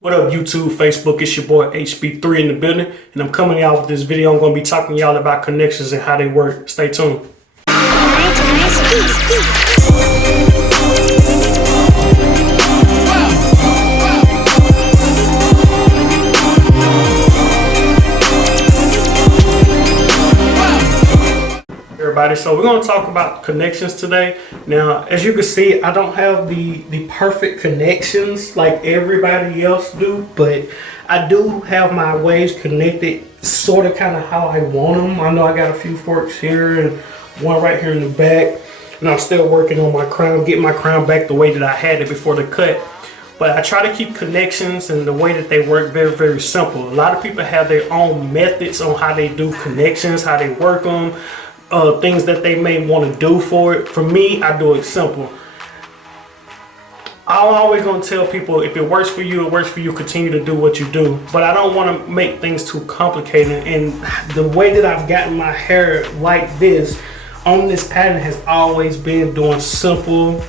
What up, YouTube, Facebook? It's your boy HB3 in the building, and I'm coming out with this video. I'm going to be talking to y'all about connections and how they work. Stay tuned. Everybody, so we're going to talk about connections today. Now, as you can see, I don't have the perfect connections like everybody else do, but I do have my waves connected sort of kind of how I want them. I know I got a few forks here and one right here in the back, and I'm still working on my crown, getting my crown back the way that I had it before the cut. But I try to keep connections and the way that they work very, very simple. A lot of people have their own methods on how they do connections, how they work them. Things that they may want to do for it. For me, I do it simple. I'm always going to tell people, if it works for you, it works for you. Continue to do what you do. But I don't want to make things too complicated. And the way that I've gotten my hair like this on this pattern has always been doing simple,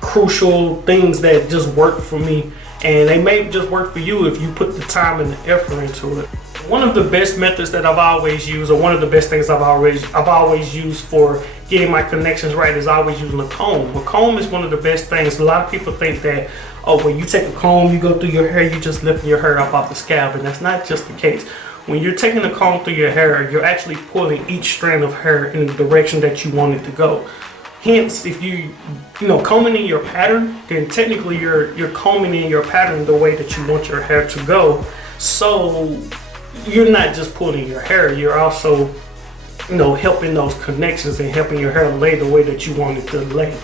crucial things that just work for me. And they may just work for you if you put the time and the effort into it. One of the best methods that I've always used, or one of the best things I've always used for getting my connections right, is always using a comb. A comb is one of the best things. A lot of people think that, oh, when you take a comb, you go through your hair, you just lift your hair up off the scalp, and that's not just the case. When you're taking a comb through your hair, you're actually pulling each strand of hair in the direction that you want it to go. Hence, if you combing in your pattern, then technically you're combing in your pattern the way that you want your hair to go. So you're not just pulling your hair, you're also, helping those connections and helping your hair lay the way that you want it to lay.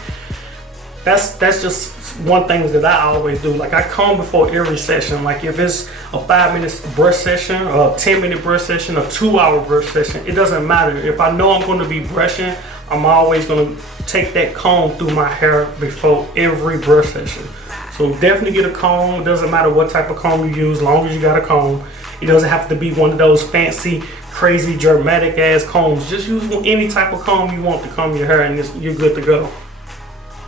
That's just one thing that I always do. Like, I comb before every session. Like, if it's a 5-minute brush session, or a 10-minute brush session, a 2-hour brush session, it doesn't matter. If I know I'm going to be brushing, I'm always going to take that comb through my hair before every brush session. So definitely get a comb. It doesn't matter what type of comb you use, as long as you got a comb. It doesn't have to be one of those fancy, crazy, dramatic ass combs. Just use any type of comb you want to comb your hair, and you're good to go.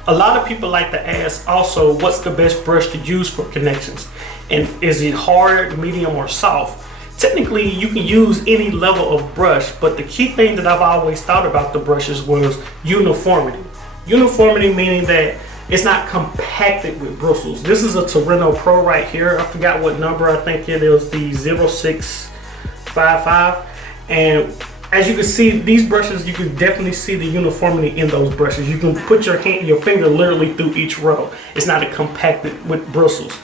A lot of people like to ask also, what's the best brush to use for connections? And is it hard, medium, or soft? Technically, you can use any level of brush, but the key thing that I've always thought about the brushes was uniformity. Uniformity meaning that it's not compacted with bristles. This is a Torino Pro right here. I forgot what number. I think it is the 0655. And as you can see, these brushes, you can definitely see the uniformity in those brushes. You can put your finger literally through each row. It's not compacted with bristles.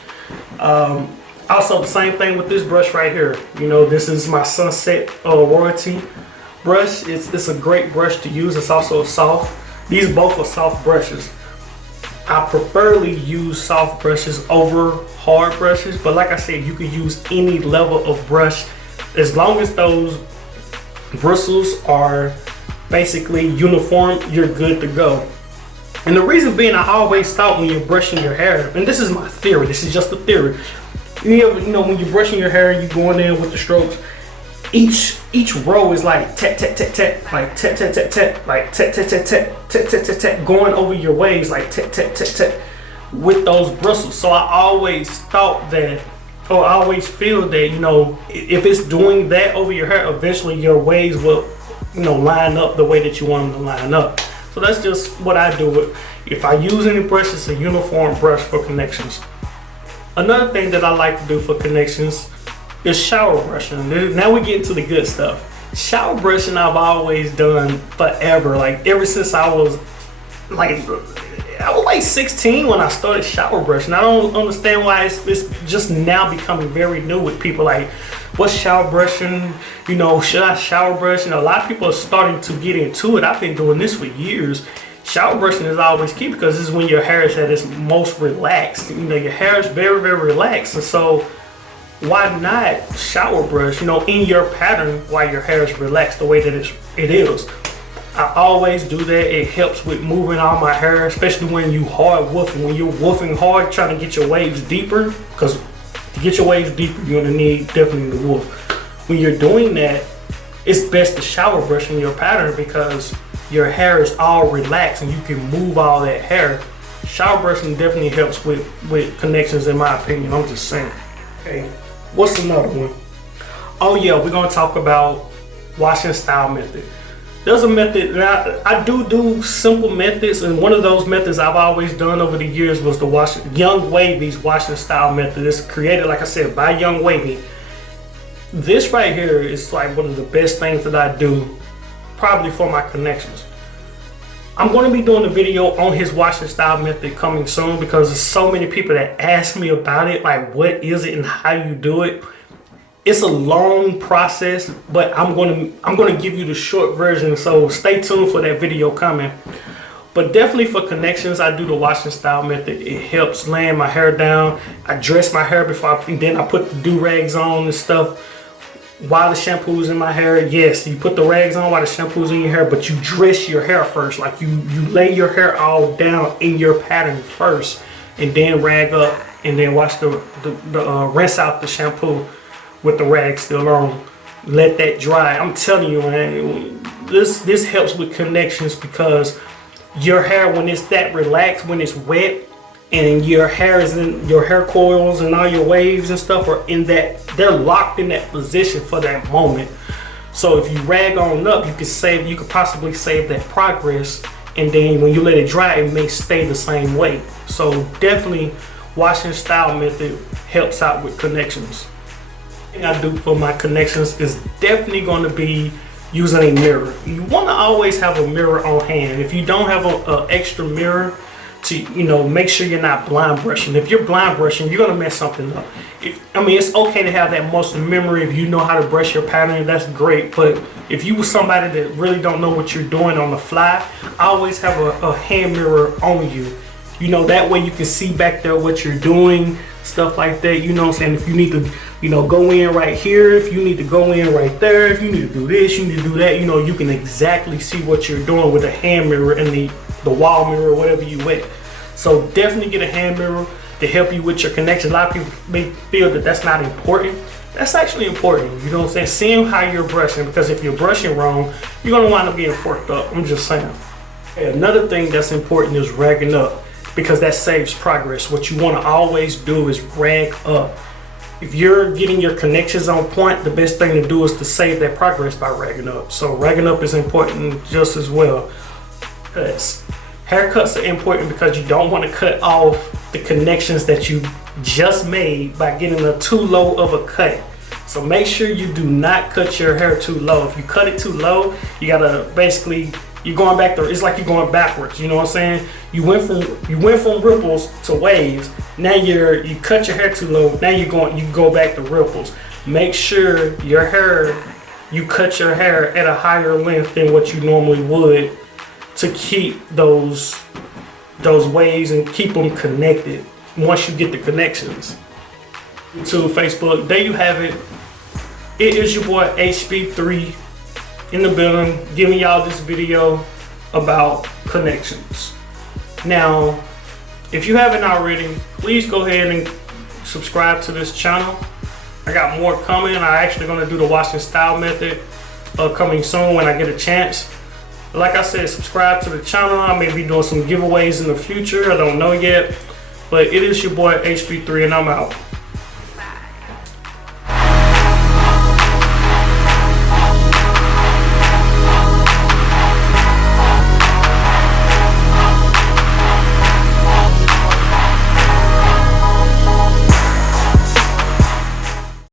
Also, the same thing with this brush right here. This is my Sunset Royalty brush. It's a great brush to use. It's also soft. These both are soft brushes. I preferably use soft brushes over hard brushes, but like I said, you can use any level of brush as long as those bristles are basically uniform. You're good to go. And the reason being, I always thought when you're brushing your hair, and this is my theory, this is just a theory, when you're brushing your hair, you going in with the strokes, each row is like tat tat tat tat, like tat tat tat tat, like tat tat tat tat tat tat tat tat, going over your waves like tat tat tat tat with those bristles. So I always thought that, or I always feel that, if it's doing that over your hair, eventually your waves will, line up the way that you want them to line up. So that's just what I do. If I use any brush, it's a uniform brush for connections. Another thing that I like to do for connections is shower brushing. Now we get into the good stuff. Shower brushing I've always done forever. Like, ever since I was like 16 when I started shower brushing. I don't understand why it's just now becoming very new with people. Like, what's shower brushing? Should I shower brush? A lot of people are starting to get into it. I've been doing this for years. Shower brushing is always key because this is when your hair is at its most relaxed. Your hair is very, very relaxed, and so why not shower brush, in your pattern while your hair is relaxed the way that it is. I always do that. It helps with moving all my hair, especially when you hard woofing. When you're woofing hard, trying to get your waves deeper, because to get your waves deeper, you're gonna need definitely the woof. When you're doing that, it's best to shower brush in your pattern because your hair is all relaxed and you can move all that hair shower brushing definitely helps with connections, in my opinion. I'm just saying. Okay, what's another one? Oh yeah, we're gonna talk about washing style method. There's a method that I do simple methods, and one of those methods I've always done over the years was the Young Wavy's washing style method. It's created, like I said, by Young Wavy. This right here is like one of the best things that I do, probably for my connections. I'm going to be doing a video on his washing style method coming soon, because there's so many people that ask me about it, like what is it and how you do it. It's a long process, but I'm gonna give you the short version, so stay tuned for that video coming. But definitely for connections, I do the washing style method. It helps laying my hair down. I dress my hair before then I put the do-rags on and stuff while the shampoo's in my hair. Yes, you put the rags on while the shampoo's in your hair, but you dress your hair first. Like you lay your hair all down in your pattern first, and then rag up, and then wash the rinse out the shampoo with the rag still on. Let that dry. I'm telling you, man, this helps with connections, because your hair, when it's that relaxed, when it's wet, and your hair is in your hair coils and all your waves and stuff are in that, they're locked in that position for that moment. So if you rag on up, you could possibly save that progress, and then when you let it dry, it may stay the same way. So definitely washing style method helps out with connections. I do for my connections is definitely going to be using a mirror. You want to always have a mirror on hand. If you don't have an extra mirror, to make sure you're not blind brushing. If you're blind brushing, you're going to mess something up. It's okay to have that muscle memory. If you know how to brush your pattern, that's great. But if you were somebody that really don't know what you're doing on the fly, always have a hand mirror on you. That way you can see back there what you're doing, stuff like that. You know what I'm saying? If you need to, go in right here, if you need to go in right there, if you need to do this, you need to do that, you can exactly see what you're doing with a hand mirror and the wall mirror, whatever you with. So definitely get a hand mirror to help you with your connection. A lot of people may feel that that's not important. That's actually important. You know what I'm saying? Seeing how you're brushing, because if you're brushing wrong, you're going to wind up getting forked up. I'm just saying. Another thing that's important is ragging up, because that saves progress. What you want to always do is rag up. If you're getting your connections on point, the best thing to do is to save that progress by ragging up. So ragging up is important just as well. Cuts. Haircuts are important because you don't want to cut off the connections that you just made by getting a too low of a cut. So make sure you do not cut your hair too low. If you cut it too low, you gotta basically, you're going back there. It's like you're going backwards. You know what I'm saying? You went from ripples to waves. Now you cut your hair too low. Now you go back to ripples. Make sure you cut your hair at a higher length than what you normally would, to keep those waves and keep them connected once you get the connections. YouTube, Facebook, there you have it. It is your boy HB3 in the building, giving y'all this video about connections. Now, if you haven't already, please go ahead and subscribe to this channel. I got more coming. I'm actually going to do the washing style method coming soon when I get a chance. Like I said, subscribe to the channel. I may be doing some giveaways in the future. I don't know yet. But it is your boy HB3, and I'm out.